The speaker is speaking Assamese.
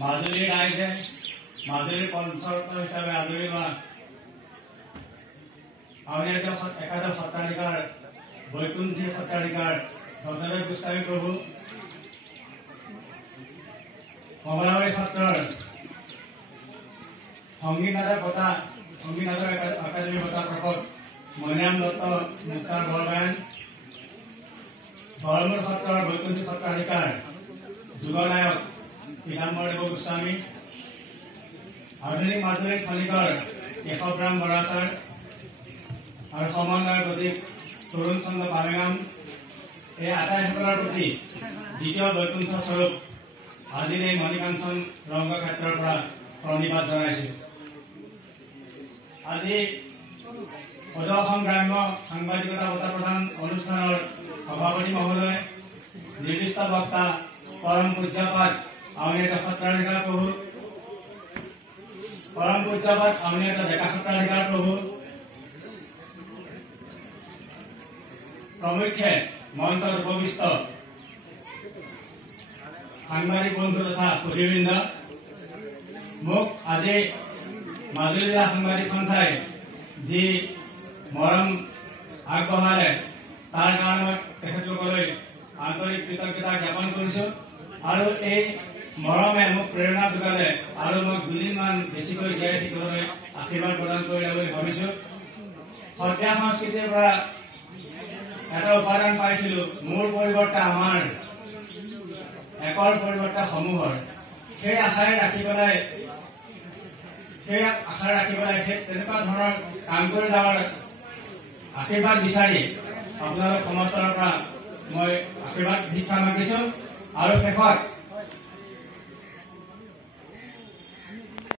মাজুলীৰ ৰাইজে মাজুলীৰ পঞ্চৰত্ন হিচাপে আদৰি লোৱা আউনীআটী একাদশ সত্ৰাধিকাৰ বৈকুণ্ঠী সত্ৰাধিকাৰ ধনঞ্জয় গোস্বামী প্ৰভু কমলাবাৰী সত্ৰৰ সংগীত নাটক একাডেমী বঁটা প্ৰাপক মণিৰাম দত্ত মুক্তাৰ বৰগায়ন গড়মূৰ সত্ৰৰ বৈকুণ্ঠী সত্ৰাধিকাৰ যুগনায়ক পীতাম্বৰদেৱ গোস্বামী আধুনিক মাজুলীৰ খনিকৰ কেশৱৰাম বৰাচাৰ আৰু সমন্বয়ৰ প্ৰতীক তৰুণ চন্দ্ৰ পামেগাম এই আটাইসকলৰ প্ৰতি দ্বিতীয় বৈকুণ্ঠ স্বৰূপ আজিৰ এই মণিকাঞ্চন ৰংগক্ষেত্ৰৰ পৰা প্ৰণিপাত জনাইছো। আজি সদৌ অসম গ্ৰাম্য সাংবাদিকতা বঁটা প্ৰদান অনুষ্ঠানৰ সভাপতি মহোদয়, নিৰ্দিষ্ট বক্তা পৰম পূজ্যপাত আউনীআটী সত্ৰাধিকাৰ প্ৰভু, পৰম পূজ্যপাত আউনীআটী ডেকা সত্ৰাধিকাৰ প্ৰভু, প্ৰমুখ্যে মঞ্চত উপবিষ্ট সাংবাদিক বন্ধু তথা সুধীবৃন্দ, মোক আজি মাজুলী জিলা সাংবাদিক সন্থাই যি মৰম আগবঢ়ালে তাৰ কাৰণে মই তেখেতলোকলৈ আন্তৰিক কৃতজ্ঞতা জ্ঞাপন কৰিছো। আৰু এই মৰমে মোক প্ৰেৰণা যোগালে আৰু মই 2 দিনমান বেছিকৈ জীয়াই থাকিবলৈ আশীৰ্বাদ প্ৰদান কৰিলে বুলি ভাবিছো। সত্ৰীয়া সংস্কৃতিৰ পৰা এটা উপাদান পাইছিলো, মোৰ পৰিৱৰ্তে আমাৰ, একৰ পৰিৱৰ্তে সমূহৰ। সেই আশাৰে ৰাখি পেলাই তেনেকুৱা ধৰণৰ কাম কৰি যাবৰ আশীৰ্বাদ বিচাৰি আপোনালোক সমস্তৰ পৰা মই আশীৰ্বাদ ভিক্ষা মাগিছো। আৰু শেষত